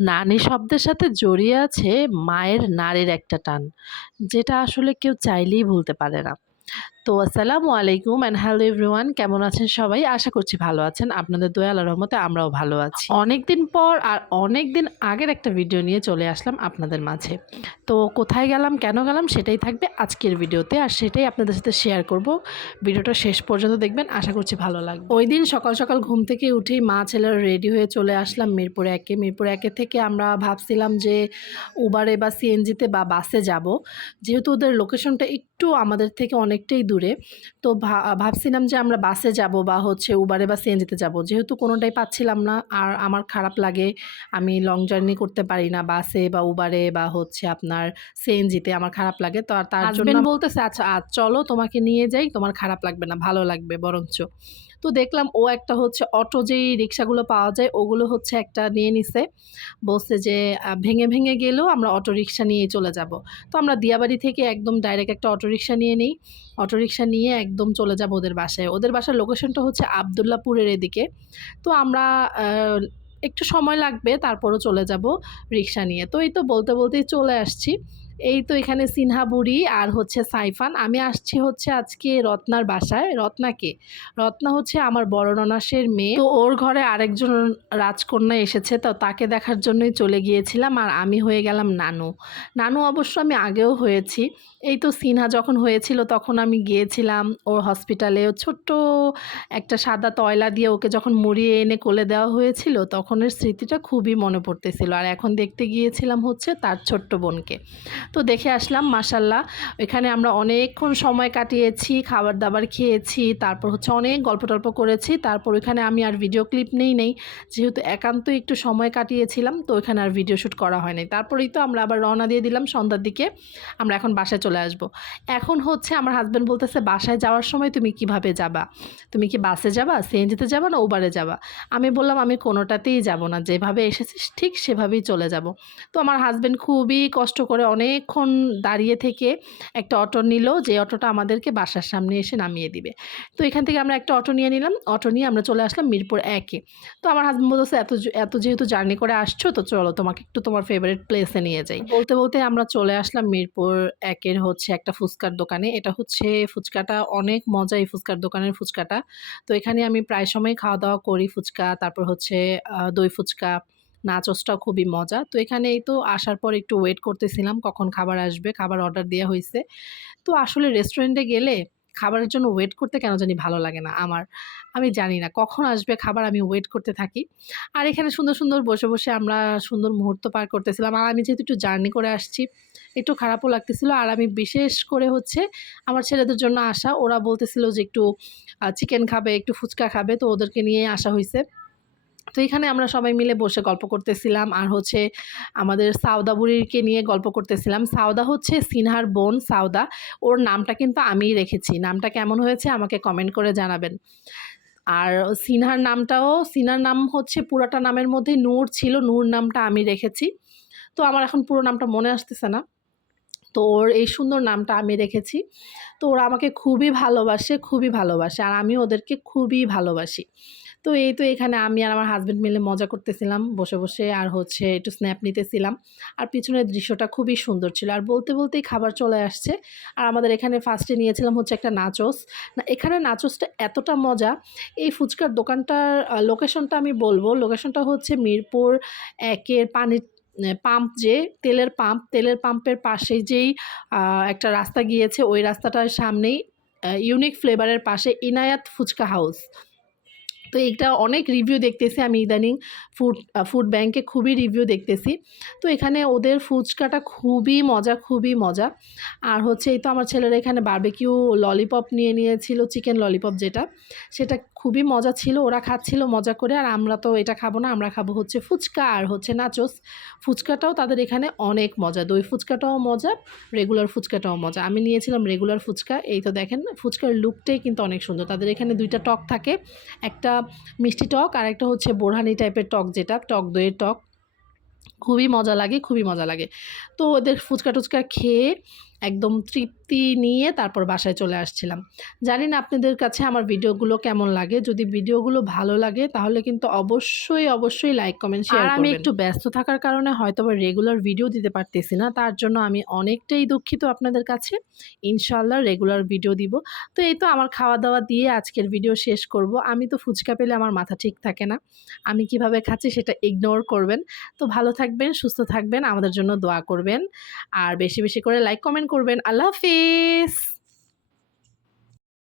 নানী শব্দের সাথে জড়িয়ে আছে মায়ের নারীর একটা টান, যেটা আসলে কেউ চাইলেই ভুলতে পারে না। তো আসসালামু আলাইকুম অ্যান্ড হ্যালো এভরিওয়ান কেমন আছেন সবাই? আশা করছি ভালো আছেন। আপনাদের দয়া আল্লাহর রহমতে আমরাও ভালো আছি। অনেক দিন পর আর অনেক দিন আগের একটা ভিডিও নিয়ে চলে আসলাম আপনাদের মাঝে। তো কোথায় গেলাম, কেন গেলাম সেটাই থাকবে আজকের ভিডিওতে আর সেটাই আপনাদের সাথে শেয়ার করব। ভিডিওটা শেষ পর্যন্ত দেখবেন, আশা করছি ভালো লাগবে। ওই দিন সকাল সকাল ঘুম থেকে উঠেই মা ছেলেরা রেডি হয়ে চলে আসলাম মিরপুর একে। মিরপুর একে থেকে আমরা ভাবছিলাম যে উবারে বা সিএনজিতে বা বাসে যাব। যেহেতু ওদের লোকেশনটা একটু আমাদের থেকে অনেকটাই দূরে। তো ভাবছিলাম যে আমরা বাসে যাব বা হচ্ছে উবারে বা সিএনজিতে যাব। যেহেতু কোনোটাই পাচ্ছিলাম না আর আমার খারাপ লাগে আমি লং জার্নি করতে পারি না বাসে বা উবারে বা হচ্ছে আপনার সিএনজিতে আমার খারাপ লাগে। তো আর তার জন্য বলতেছে আচ্ছা চলো তোমাকে নিয়ে যাই তোমার খারাপ লাগবে না ভালো লাগবে বরঞ্চ। তো দেখলাম ও একটা হচ্ছে অটো যেই রিক্সাগুলো পাওয়া যায়, ওগুলো হচ্ছে একটা নিয়ে নিছে। বলছে যে ভেঙে ভেঙে গেলেও আমরা অটো রিক্সা নিয়ে চলে যাব। তো আমরা দিয়াবাড়ি থেকে একদম ডাইরেক্ট একটা অটো রিক্সা নিয়ে নিই। অটো রিক্সা নিয়ে একদম চলে যাব ওদের বাসায়। ওদের বাসার লোকেশনটা হচ্ছে আবদুল্লাপুরের এদিকে। তো আমরা একটু সময় লাগবে, তারপরও চলে যাব রিক্সা নিয়ে। তো এই তো বলতে, বলতেই চলে আসছি। এই তো এখানে সিনহা বুড়ি আর হচ্ছে সাইফান। আমি আসছি হচ্ছে আজকে রত্নার বাসায়। রত্নাকে রত্না হচ্ছে আমার বড় ননাসের মেয়ে। তো ওর ঘরে আরেকজন রাজকন্যা এসেছে, তো তাকে দেখার জন্যই চলে গিয়েছিলাম আর আমি হয়ে গেলাম নানু। নানু অবশ্য আমি আগেও হয়েছি। এই তো সিনহা যখন হয়েছিল তখন আমি গিয়েছিলাম ওর হসপিটালে। ছোট্ট একটা সাদা তয়লা দিয়ে ওকে যখন মুড়িয়ে এনে কোলে দেওয়া হয়েছিল তখনের স্মৃতিটা খুবই মনে পড়তেছিল। আর এখন দেখতে গিয়েছিলাম হচ্ছে তার ছোট্ট বোনকে। তো দেখে আসলাম মাসাল্লাহ এখানে আমরা অনেকক্ষণ সময় কাটিয়েছি খাবার দাবার খেয়েছি, তারপর হচ্ছে অনেক গল্প টল্প করেছি, তারপর ওইখানে আমি আর ভিডিও ক্লিপ নেই নেই। যেহেতু একান্ত একটু সময় কাটিয়েছিলাম, তো ওইখানে আর ভিডিও শ্যুট করা হয়নি তারপরেই তো আমরা আবার রওনা দিয়ে দিলাম সন্ধ্যার দিকে, আমরা এখন বাসায় চলে আসব। এখন হচ্ছে আমার হাজব্যান্ড বলতেছে, বাসায় যাওয়ার সময় তুমি কীভাবে যাবা? তুমি কি বাসে যাবা সিএনজিতে যাবা না উবারে যাবা? আমি বললাম, আমি কোনোটাতেই যাব না, যেভাবে এসেছিস ঠিক সেভাবেই চলে যাব। তো আমার হাজব্যান্ড খুবই কষ্ট করে অনেকক্ষণ দাঁড়িয়ে থেকে একটা অটো নিল, যে অটোটা আমাদেরকে বাসার সামনে এসে নামিয়ে দিবে। তো এখান থেকে আমরা একটা অটো নিয়ে নিলাম। অটো নিয়ে আমরা চলে আসলাম মিরপুর একে। তো আমার হাজব্যান্ড বলতেছে, এত এত যেহেতু জার্নি করে আসছো, তো চলো তোমাকে একটু তোমার ফেভারিট প্লেসে নিয়ে যাই। বলতে বলতে আমরা চলে আসলাম মিরপুর একের হচ্ছে একটা ফুচকার দোকানে। এটা হচ্ছে ফুচকাটা অনেক মজা এই ফুচকার দোকানের ফুচকাটা। তো এখানে আমি প্রায় সময় খাওয়া দাওয়া করি ফুচকা, তারপর হচ্ছে দই ফুচকা নাচসটাও খুবই মজা। তো এখানে এই তো আসার পর একটু ওয়েট করতেছিলাম কখন খাবার আসবে, খাবার অর্ডার দেওয়া হয়েছে তো আসলে রেস্টুরেন্টে গেলে খাবারের জন্য ওয়েট করতে কেন জানি ভালো লাগে না আমার। আমি জানি না কখন আসবে খাবার আমি ওয়েট করতে থাকি। আর এখানে সুন্দর সুন্দর বসে বসে আমরা সুন্দর মুহূর্ত পার করতেছিলাম। আর আমি যেহেতু একটু জার্নি করে আসছি, একটু খারাপও লাগতেছিল। আর আমি বিশেষ করে হচ্ছে আমার ছেলেদের জন্য আসা, ওরা বলতেছিল যে একটু চিকেন খাবে, একটু ফুচকা খাবে। তো ওদেরকে নিয়ে আসা হয়েছে তো এখানে আমরা সবাই মিলে বসে গল্প করতেছিলাম। আর হচ্ছে আমাদের সাউদা বুড়িকে নিয়ে গল্প করতেছিলাম। সাউদা হচ্ছে সিনহার বোন সাউদা ওর নামটা কিন্তু আমিই রেখেছি। নামটা কেমন হয়েছে আমাকে কমেন্ট করে জানাবেন। আর সিনহার নামটাও, সিনহার নাম হচ্ছে পুরাটা নামের মধ্যে নূর ছিল। নূর নামটা আমি রেখেছি। তো আমার এখন পুরো নামটা মনে আসতেছে না। তো ওর এই সুন্দর নামটা আমি রেখেছি। তো ওরা আমাকে খুবই ভালোবাসে খুবই ভালোবাসে। আর আমি ওদেরকে খুবই ভালোবাসি। তো এই তো এখানে আমি আর আমার হাজব্যান্ড মিলে মজা করতেছিলাম, বসে বসে আর হচ্ছে একটু স্ন্যাপ নিতেছিলাম। আর পিছনের দৃশ্যটা খুবই সুন্দর ছিল। আর বলতে বলতেই খাবার চলে আসছে। আর আমাদের এখানে ফার্স্টে নিয়েছিলাম হচ্ছে একটা নাচোস না, এখানে নাচোসটা এতটা মজা, এই ফুচকার দোকানটার লোকেশনটা আমি বলব। লোকেশনটা হচ্ছে মিরপুর একের পানির পাম্প যে, তেলের পাম্প তেলের পাম্পের পাশে যেই একটা রাস্তা গিয়েছে, ওই রাস্তাটার সামনেই ইউনিক ফ্লেভারের পাশে ইনায়াত ফুচকা হাউস তো এইটা অনেক রিভিউ দেখতেছি আমি ইদানিং। ফুড ফুড ব্যাংকে খুবই রিভিউ দেখতেছি। তো এখানে ওদের ফুচকাটা খুবই মজা খুবই মজা। আর হচ্ছে এই তো আমার ছেলেরা এখানে বারবেকিউ ললিপপ নিয়ে নিয়েছিল চিকেন ললিপপ যেটা। সেটা খুবই মজা ছিল, ওরা খাচ্ছিল মজা করে। আর আমরা তো এটা খাব না, আমরা খাব হচ্ছে ফুচকা আর হচ্ছে নাচোস ফুচকাটাও তাদের এখানে অনেক মজা। দই ফুচকাটাও মজা রেগুলার ফুচকাটাও মজা। আমি নিয়েছিলাম রেগুলার ফুচকা। এই তো দেখেন, ফুচকার লুকটাই কিন্তু অনেক সুন্দর। তাদের এখানে দুইটা টক থাকে, একটা মিষ্টি টক আর একটা হচ্ছে বোরহানি টাইপের টক যেটা, টক দইয়ের টক। খুবই মজা লাগে, খুবই মজা লাগে। তো ওদের ফুচকা টুচকা খেয়ে একদম তৃপ্তি নিয়ে তারপর বাসায় চলে আসছিলাম। জানি না আপনাদের কাছে আমার ভিডিওগুলো কেমন লাগে। যদি ভিডিওগুলো ভালো লাগে তাহলে কিন্তু অবশ্যই অবশ্যই লাইক কমেন্ট শেয়ার আমি একটু ব্যস্ত থাকার কারণে হয়তো বা রেগুলার ভিডিও দিতে পারতেছি না। তার জন্য আমি অনেকটাই দুঃখিত আপনাদের কাছে। ইনশাল্লাহ রেগুলার ভিডিও দিব। তো এই তো আমার খাওয়া দাওয়া দিয়ে আজকের ভিডিও শেষ করব। আমি তো ফুচকা পেলে আমার মাথা ঠিক থাকে না। আমি কীভাবে খাচ্ছি সেটা ইগনোর করবেন। তো ভালো থাকবেন সুস্থ থাকবেন। আমাদের জন্য দোয়া করবেন। আর বেশি বেশি করে লাইক কমেন্ট করবেন। আল্লাহ হাফিজ।